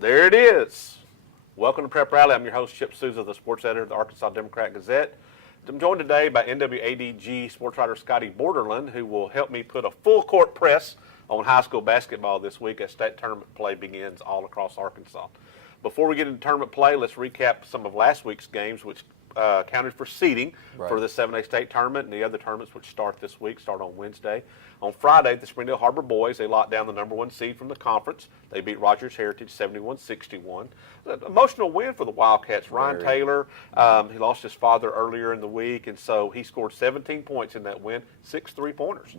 There it is. Welcome to Prep Rally. I'm your host, Chip Souza, the sports editor of the Arkansas Democrat-Gazette. I'm joined today by NWADG sports writer Scottie Bordelon, who will help me put a full court press on high school basketball this week as state tournament play begins all across Arkansas. Before we get into tournament play, let's recap some of last week's games, which counted for seeding for the 7A state tournament, and the other tournaments which start this week, start on Wednesday. On Friday, the Springdale HAR-BER boys, they locked down the #1 seed from the conference. They beat Rogers Heritage 71-61. An emotional win for the Wildcats. Ryan Taylor, he lost his father earlier in the week, and so he scored 17 points in that win, 6 3-pointers.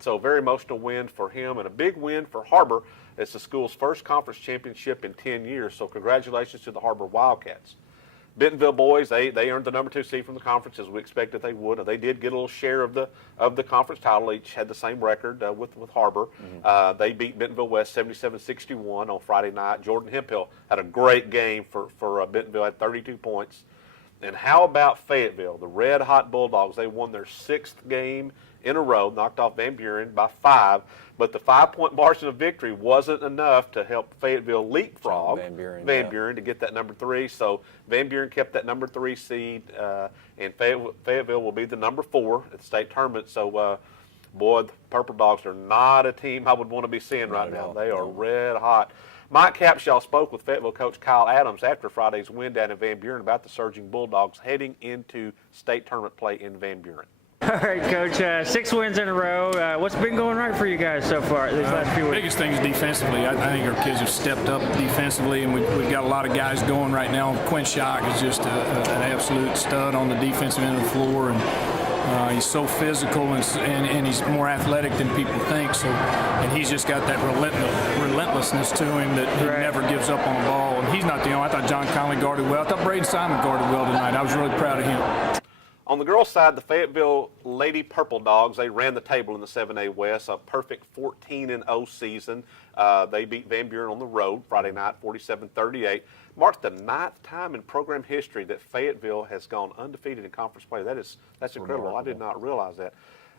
So a very emotional win for him, and a big win for HAR-BER. It's the school's first conference championship in 10 years, so congratulations to the HAR-BER Wildcats. Bentonville boys, they earned the #2 seed from the conference as we expected they would. They did get a little share of the conference title. Each had the same record with HAR-BER. They beat Bentonville West 77-61 on Friday night. Jordan Hemphill had a great game for Bentonville, had 32 points. And how about Fayetteville? The Red Hot Bulldogs, they won their 6th game in a row, knocked off Van Buren by 5, but the 5-point margin of victory wasn't enough to help Fayetteville leapfrog Van Buren to get that #3. So Van Buren kept that #3 seed, and Fayetteville will be the #4 at the state tournament. So, boy, the Purple Dogs are not a team I would want to be seeing right now. They are red hot. Mike Capshaw spoke with Fayetteville coach Kyle Adams after Friday's win down in Van Buren about the surging Bulldogs heading into state tournament play in Van Buren. All right, Coach, 6 wins in a row. What's been going right for you guys so far these last few weeks? Biggest thing is defensively. I think our kids have stepped up defensively, and we've got a lot of guys going right now. Quinn Shock is just an absolute stud on the defensive end of the floor, and he's so physical and he's more athletic than people think. So, and he's just got that relentlessness to him that he never gives up on the ball. And he's not the only. I thought John Conley guarded well. I thought Braden Simon guarded well tonight. I was really proud of him. On the girls' side, the Fayetteville Lady Purple Dogs, they ran the table in the 7A West, a perfect 14-0 season. They beat Van Buren on the road Friday night, 47-38. Marked the 9th time in program history that Fayetteville has gone undefeated in conference play. That's incredible. Remarkable. I did not realize that.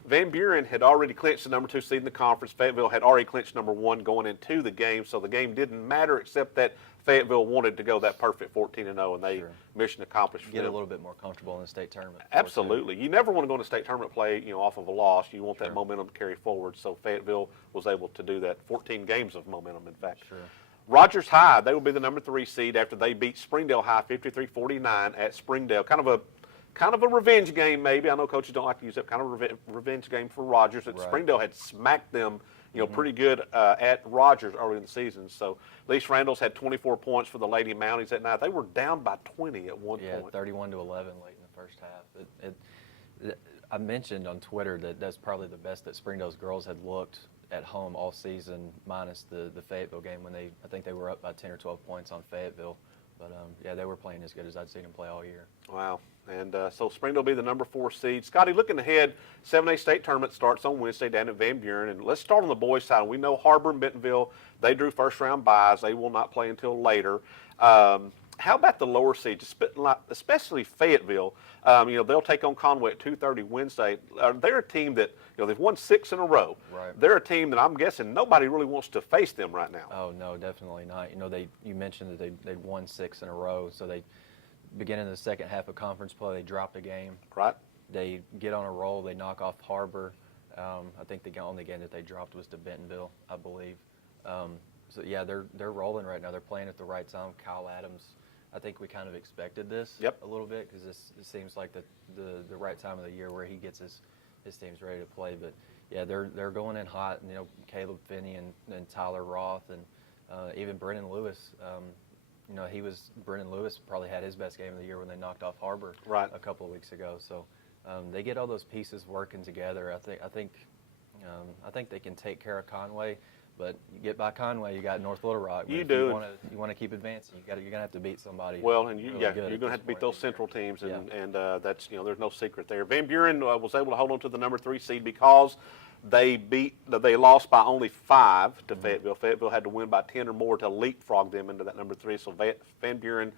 Van Buren had already clinched the #2 seed in the conference. Fayetteville had already clinched #1 going into the game, so the game didn't matter except that Fayetteville wanted to go that perfect 14-0, and they mission accomplished. Get a little bit more comfortable in the state tournament. Absolutely. You never want to go into state tournament play, off of a loss. You want that momentum to carry forward. So Fayetteville was able to do that. 14 games of momentum, in fact. Rogers High, they will be the #3 seed after they beat Springdale High 53-49 at Springdale. Kind of a revenge game, maybe. I know coaches don't like to use that kind of revenge game for Rogers. Springdale had smacked them, pretty good at Rogers early in the season. So Lise Randall's had 24 points for the Lady Mounties that night. They were down by 20 at one point. 31-11 late in the first half. I mentioned on Twitter that that's probably the best that Springdale's girls had looked at home all season, minus the Fayetteville game when I think they were up by 10 or 12 points on Fayetteville. But, they were playing as good as I'd seen them play all year. Wow. And so Springdale will be the #4 seed. Scottie, looking ahead, 7A state tournament starts on Wednesday down at Van Buren. And let's start on the boys' side. We know HAR-BER and Bentonville, they drew first-round byes. They will not play until later. How about the lower seeds, especially Fayetteville? They'll take on Conway at 2:30 Wednesday. They're a team that, they've won 6 in a row. They're a team that I'm guessing nobody really wants to face them right now. Oh, no, definitely not. You mentioned that they'd won 6 in a row, so they beginning of the second half of conference play, they dropped a game. They get on a roll. They knock off HAR-BER. I think the only game that they dropped was to Bentonville, I believe. So yeah, they're rolling right now. They're playing at the right time. Kyle Adams, I think we kind of expected this a little bit because this seems like the right time of the year where he gets his teams ready to play. But yeah, they're going in hot. And, Caleb Finney and Tyler Roth and even Brennan Lewis. Brennan Lewis probably had his best game of the year when they knocked off HAR-BER a couple of weeks ago. So they get all those pieces working together. I think they can take care of Conway. But you get by Conway, you got North Little Rock. You want to keep advancing. You're gonna have to beat somebody. Well, and you're going to have to beat those central teams, and that's there's no secret there. Van Buren was able to hold on to the #3 seed because they lost by only 5 to Fayetteville. Fayetteville had to win by 10 or more to leapfrog them into that #3. So Van Buren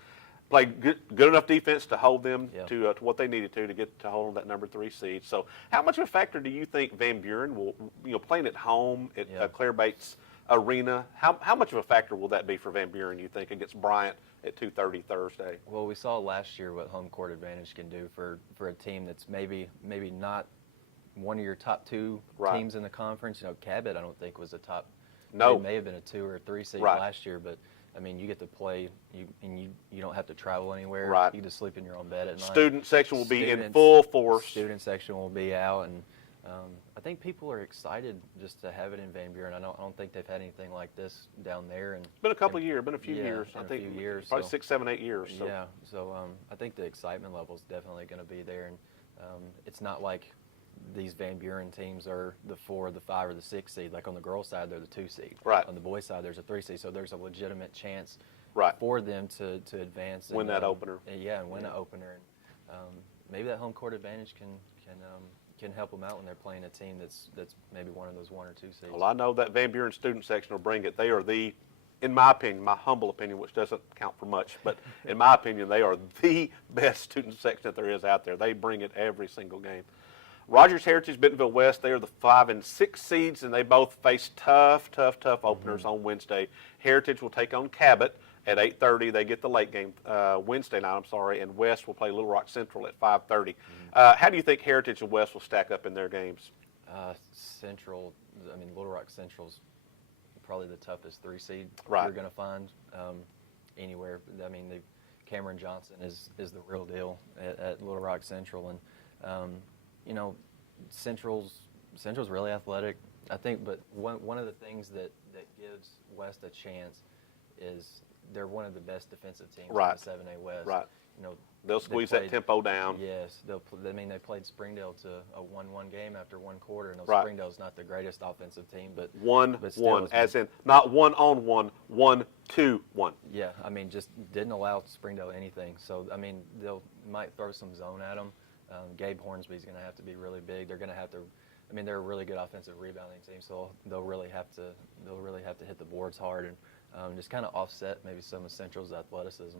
played good enough defense to hold them to what they needed to get to hold on that #3 seed. So how much of a factor do you think Van Buren will, playing at home at Claire Bates arena. How much of a factor will that be for Van Buren, you think, against Bryant at 2:30 Thursday? Well, we saw last year what home court advantage can do for a team that's maybe not one of your top two teams in the conference. You know, Cabot, I don't think was a top. No, it may have been a 2 or 3 seed Right. last year, but I mean, you get to play, you don't have to travel anywhere. Right. You just sleep in your own bed at night. Student section will be in Students- full force. Student section will be out, and I think people are excited just to have it in Van Buren. I don't think they've had anything like this down there. And It's been a couple of years, been a few yeah, years. in I a think few years, probably so- 6, 7, 8 years. So. yeah, so I think the excitement level is definitely going to be there, and it's not like these Van Buren teams are the 4, the 5, or the 6 seed. Like on the girls' side, they're the 2 seed. Right. On the boys' side, there's a 3 seed. So there's a legitimate chance Right. for them to advance. Win that opener. Yeah, and win the opener. And maybe that home court advantage can help them out when they're playing a team that's maybe one of those 1 or 2 seeds. Well, I know that Van Buren student section will bring it. They are in my opinion, my humble opinion, which doesn't count for much, but in my opinion, they are the best student section that there is out there. They bring it every single game. Rogers Heritage, Bentonville West, they are the 5 and 6 seeds, and they both face tough openers on Wednesday. Heritage will take on Cabot at 8:30. They get the late game Wednesday night, and West will play Little Rock Central at 5:30. How do you think Heritage and West will stack up in their games? Central, I mean, Little Rock Central's probably the toughest 3 seed Right. you're going to find anywhere. I mean, Cameron Johnson is the real deal at Little Rock Central, and you know, Central's really athletic, I think. But one of the things that gives West a chance is they're one of the best defensive teams in Right. the 7A West. Right. You know, They'll squeeze that tempo down. Yes, they played Springdale to a 1-1 game after 1 quarter, and Right. Springdale's not the greatest offensive team, but 1-1, it's as in not 1-on-1, 1-2-1. yeah, I mean, just didn't allow Springdale anything. So I mean, might throw some zone at them. Gabe Hornsby's going to have to be really big. They're going to have to. I mean, they're a really good offensive rebounding team, so they'll really have to hit the boards hard and just kind of offset maybe some of Central's athleticism.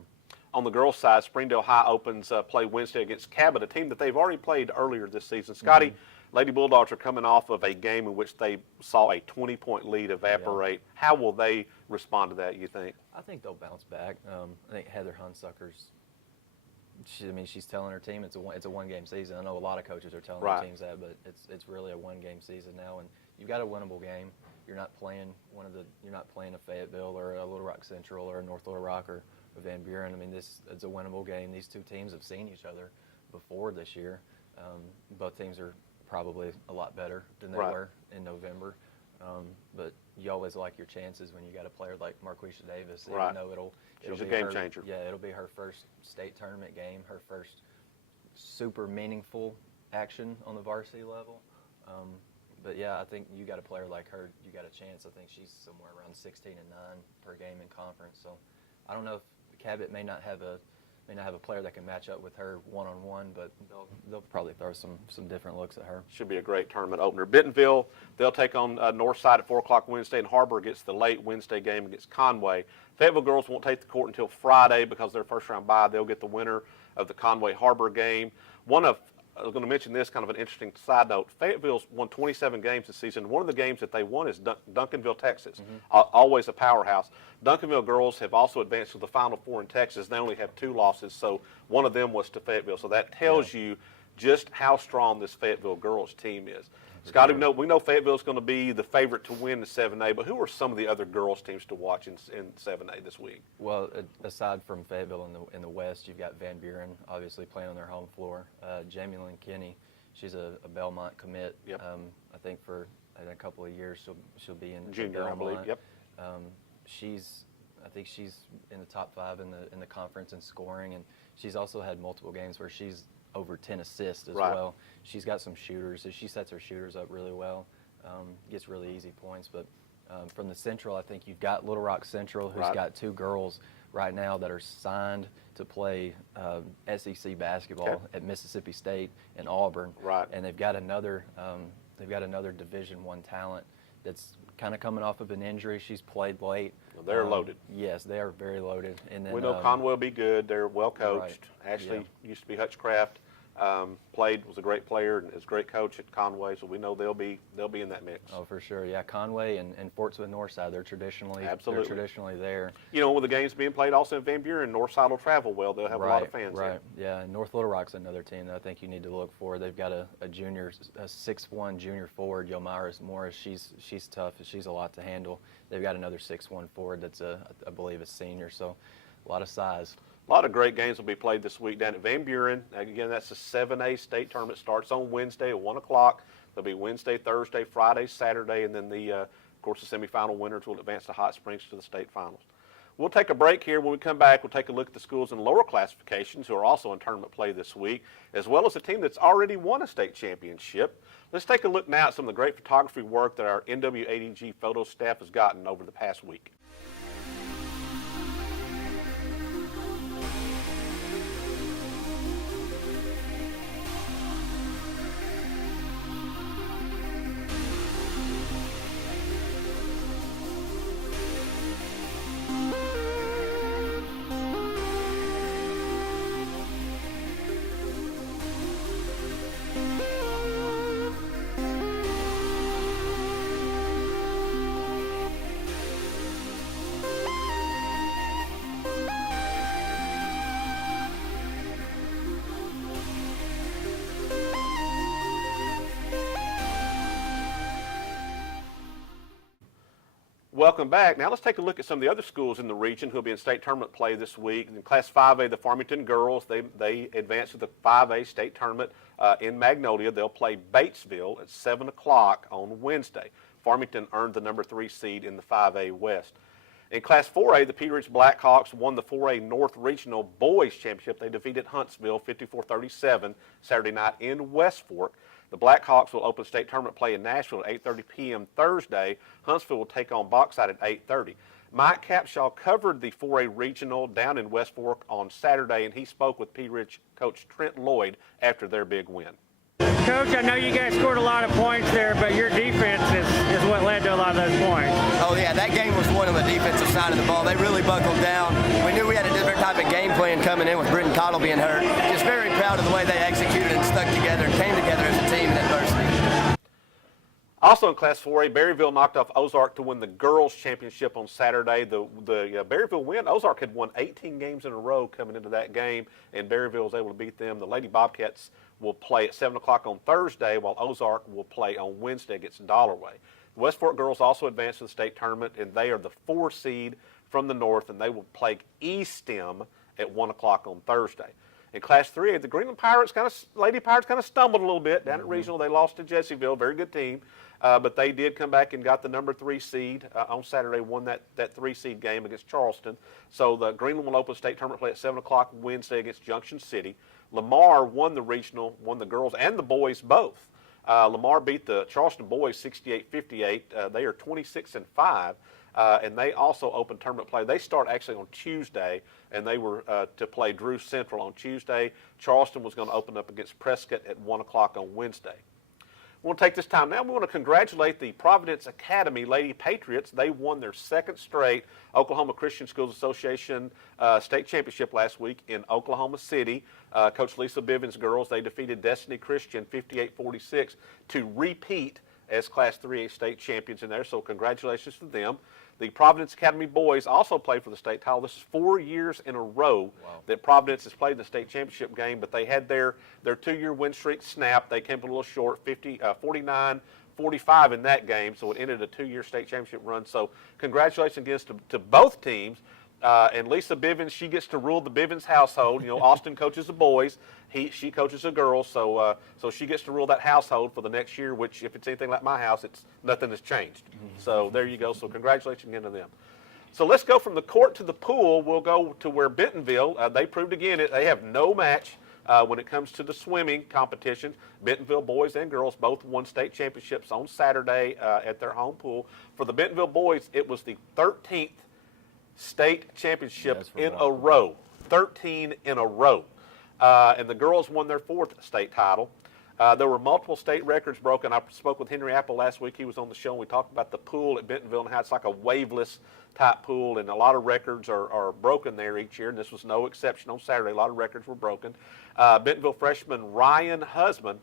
On the girls' side, Springdale High opens play Wednesday against Cabot, a team that they've already played earlier this season. Scotty, Lady Bulldogs are coming off of a game in which they saw a 20-point lead evaporate. Yeah. How will they respond to that, you think? I think they'll bounce back. I think Heather Hunsucker's, she's telling her team it's a one-game season. I know a lot of coaches are telling their teams that, but it's really a one-game season now, and you've got a winnable game. You're not playing a Fayetteville or a Little Rock Central or a North Little Rock or a Van Buren. I mean, it's a winnable game. These two teams have seen each other before this year. Both teams are probably a lot better than they were in November. But you always like your chances when you got a player like Marquisha Davis, even though it'll She's be a game changer. Yeah, it'll be her first state tournament game, her first super meaningful action on the varsity level. But yeah, I think you got a player like her, you got a chance. I think she's somewhere around 16-9 per game in conference. So I don't know if Cabot may not have a player that can match up with her one-on-one, but they'll probably throw some different looks at her. Should be a great tournament opener. Bentonville, they'll take on Northside at 4 o'clock Wednesday, and HAR-BER gets the late Wednesday game against Conway. Fayetteville girls won't take the court until Friday because their first-round bye. They'll get the winner of the Conway-HAR-BER game. I was going to mention this, kind of an interesting side note. Fayetteville's won 27 games this season. One of the games that they won is Duncanville, Texas, always a powerhouse. Duncanville girls have also advanced to the Final Four in Texas. They only have 2 losses, so one of them was to Fayetteville. So that tells you just how strong this Fayetteville girls team is. Scotty, we know Fayetteville's going to be the favorite to win the 7A, but who are some of the other girls teams to watch in 7A this week? Well, aside from Fayetteville in the West, you've got Van Buren, obviously playing on their home floor. Jamie Lynn Kinney, she's a Belmont commit. Yep. I think for a couple of years she'll be in junior, Belmont. I believe. Yep. I think she's in the top 5 in the conference in scoring, and she's also had multiple games where she's over 10 assists as well. She's got some shooters, so she sets her shooters up really well, gets really easy points. But from the Central, I think you've got Little Rock Central, who's got 2 girls right now that are signed to play SEC basketball at Mississippi State and Auburn. And they've got another Division I talent that's kind of coming off of an injury. She's played late. Well, they're loaded. Yes, they are very loaded. And then we know Conway will be good. They're well coached. Ashley used to be Hutchcraft Was a great player and is a great coach at Conway, so we know they'll be in that mix. Oh, for sure. Yeah, Conway and Fort Smith Northside, they're traditionally there. You know, with the games being played also in Van Buren, Northside will travel well. They'll have a lot of fans. Right. Yeah, and North Little Rock's another team that I think you need to look for. They've got a 6'1" junior forward, Yomira Morris. She's tough. She's a lot to handle. They've got another 6'1" forward that's I believe a senior. So a lot of size. A lot of great games will be played this week down at Van Buren. Again, that's the 7A state tournament. Starts on Wednesday at 1 o'clock. There'll be Wednesday, Thursday, Friday, Saturday, and then of course, the semifinal winners will advance to Hot Springs to the state finals. We'll take a break here. When we come back, we'll take a look at the schools in lower classifications who are also in tournament play this week, as well as a team that's already won a state championship. Let's take a look now at some of the great photography work that our NWADG photo staff has gotten over the past week. Welcome back. Now let's take a look at some of the other schools in the region who will be in state tournament play this week. In Class 5A, the Farmington girls, they advanced to the 5A state tournament in Magnolia. They'll play Batesville at 7 o'clock on Wednesday. Farmington earned the number 3 seed in the 5A West. In Class 4A, the Pea Ridge Blackhawks won the 4A North Regional Boys Championship. They defeated Huntsville 54-37 Saturday night in West Fork. The Blackhawks will open state tournament play in Nashville at 8:30 p.m. Thursday. Huntsville will take on BAUXITE at 8:30. Mike Capshaw covered the 4A Regional down in West Fork on Saturday, and he spoke with Pea Ridge coach Trent Lloyd after their big win. Coach, I know you guys scored a lot of points there, but your defense is what led to a lot of those points. Oh, yeah, that game was one on the defensive side of the ball. They really buckled down. We knew we had a different type of game plan coming in with Britton Cottle being hurt. Just very proud of the way they executed and stuck together and came together as a team in adversity. Also in Class 4A, Berryville knocked off Ozark to win the girls' championship on Saturday. The Berryville win, Ozark had won 18 games in a row coming into that game, and Berryville was able to beat them. The Lady Bobcats will play at 7 o'clock on Thursday, while Ozark will play on Wednesday against Dollarway. The West Fork girls also advanced to the state tournament, and they are the 4 seed from the north, and they will play Eastham at 1 o'clock on Thursday. In Class 3A, the Greenland Pirates Lady Pirates kind of stumbled a little bit down at Regional. They lost to Jessieville, very good team, but they did come back and got the number 3 seed on Saturday, won that 3 seed game against Charleston. So the Greenland will open state tournament play at 7 o'clock Wednesday against Junction City. Lamar won the Regional, won the girls and the boys both. Lamar beat the Charleston boys 68-58. They are 26-5. And they also open tournament play. They start actually on Tuesday, and they were to play Drew Central on Tuesday. Charleston was going to open up against Prescott at 1 o'clock on Wednesday. We want to take this time now. We want to congratulate the Providence Academy Lady Patriots. They won their 2nd straight Oklahoma Christian Schools Association state championship last week in Oklahoma City. Coach Lisa Bivens' girls, they defeated Destiny Christian 58-46 to repeat as Class 3A state champions in there, so congratulations to them. The Providence Academy boys also played for the state title. This is 4 years in a row that Providence has played in the state championship game, but they had their 2-year win streak snapped. They came up a little short, 49-45 in that game, so it ended a 2-year state championship run. So congratulations again to both teams. And Lisa Bivens, she gets to rule the Bivens household. You know, Austin coaches the boys. She coaches the girls. So she gets to rule that household for the next year, which if it's anything like my house, nothing has changed. So there you go. So congratulations again to them. So let's go from the court to the pool. We'll go to where Bentonville, they proved again they have no match when it comes to the swimming competition. Bentonville boys and girls both won state championships on Saturday at their home pool. For the Bentonville boys, it was the 13th state championship in a row, 13 in a row. And the girls won their 4th state title. There were multiple state records broken. I spoke with Henry Apple last week. He was on the show, and we talked about the pool at Bentonville and how it's like a waveless type pool, and a lot of records are broken there each year, and this was no exception on Saturday. A lot of records were broken. Bentonville freshman Ryan Husband,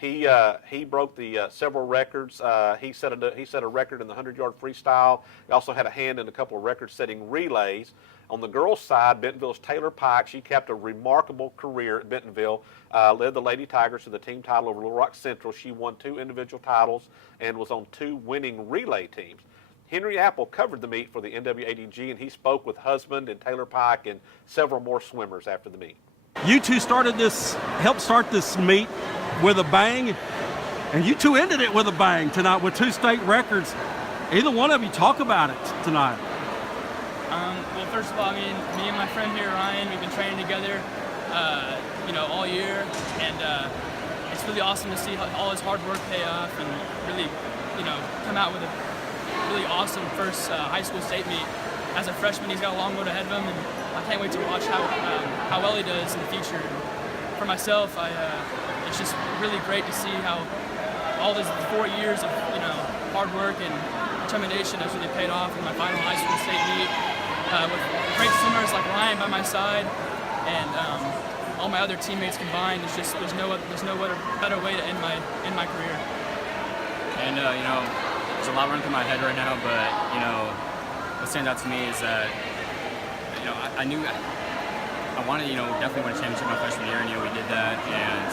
he broke the several records. He set a record in the 100-yard freestyle. He also had a hand in a couple of record-setting relays. On the girls' side, Bentonville's Taylor Pike, she capped a remarkable career at Bentonville, led the Lady Tigers to the team title over Little Rock Central. She won 2 individual titles and was on 2 winning relay teams. Henry Apple covered the meet for the NWADG, and he spoke with Husband and Taylor Pike and several more swimmers after the meet. You two helped start this meet with a bang, and you two ended it with a bang tonight with 2 state records. Either one of you talk about it tonight. Well, first of all, I mean, me and my friend here, Ryan, we've been training together, all year, and it's really awesome to see all his hard work pay off and really, come out with a really awesome first high school state meet. As a freshman, he's got a long road ahead of him, and I can't wait to watch how well he does in the future. For myself, it's just really great to see how all these 4 years of hard work and determination has really paid off in my final high school state meet with great swimmers like Ryan by my side and all my other teammates combined. It's just there's no better way to end my career. And there's a lot running through my head right now, but what stands out to me is that I knew I wanted definitely win a championship my freshman year, and we did that, and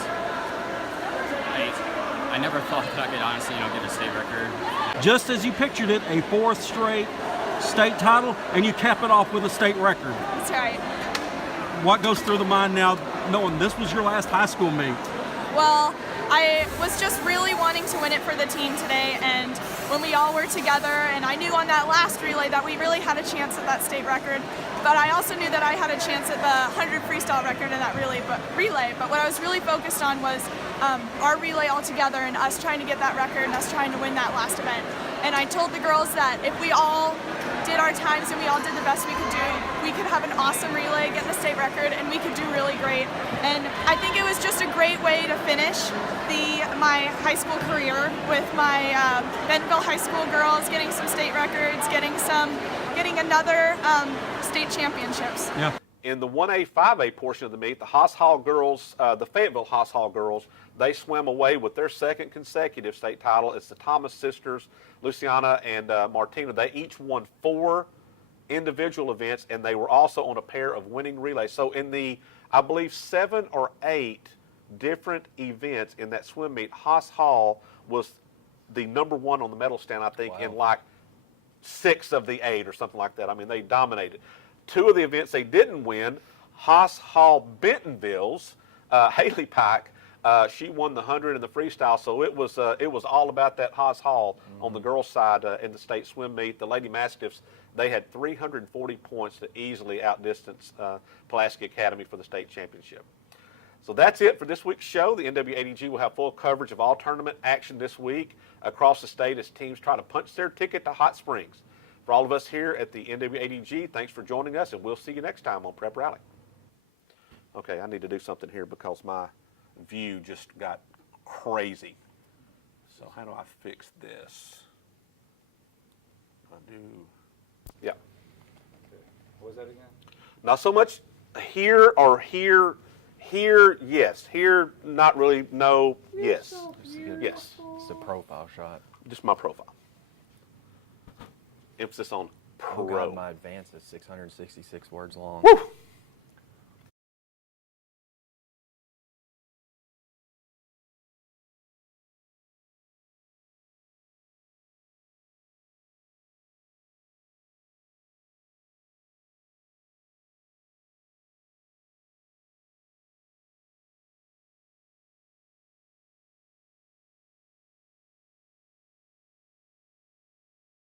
I never thought that I could honestly get a state record. Just as you pictured it, a 4th straight state title, and you cap it off with a state record. That's right. What goes through the mind now knowing this was your last high school meet? Well, I was just really wanting to win it for the team today, and when we all were together, and I knew on that last relay that we really had a chance at that state record, but I also knew that I had a chance at the 100 freestyle record in that relay, but what I was really focused on was our relay all together and us trying to get that record and us trying to win that last event. And I told the girls that if we all did our times and we all did the best we could do, we could have an awesome relay, get the state record, and we could do really great. And I think it was just a great way to finish my high school career with my Bentonville high school girls getting some state records, getting another state championships. Yeah. In the 1A, 5A portion of the meet, the Haas Hall girls, the Fayetteville Haas Hall girls, they swam away with their 2nd consecutive state title. It's the Thomas sisters, Luciana and Martina. They each won 4 individual events, and they were also on a pair of winning relays. So in the, I believe, 7 or 8 different events in that swim meet, Haas Hall was the #1 on the medal stand, I think, in like 6 of the 8 or something like that. I mean, they dominated. 2 of the events they didn't win, Haas Hall Bentonville's Haley Pike, she won the 100 and the freestyle, so it was all about that Haas Hall on the girls' side in the state swim meet. The Lady Mastiffs, they had 340 points to easily outdistance Pulaski Academy for the state championship. So that's it for this week's show. The NWADG will have full coverage of all tournament action this week across the state as teams try to punch their ticket to Hot Springs. For all of us here at the NWADG, thanks for joining us, and we'll see you next time on Prep Rally. Okay, I need to do something here because my view just got crazy. So how do I fix this? Yeah. Okay. What was that again? Not so much here or here, yes. Here, not really, no, yes. Yes. It's a profile shot. Just my profile. Emphasis on pro. Oh God, my advance is 666 words long. Woo!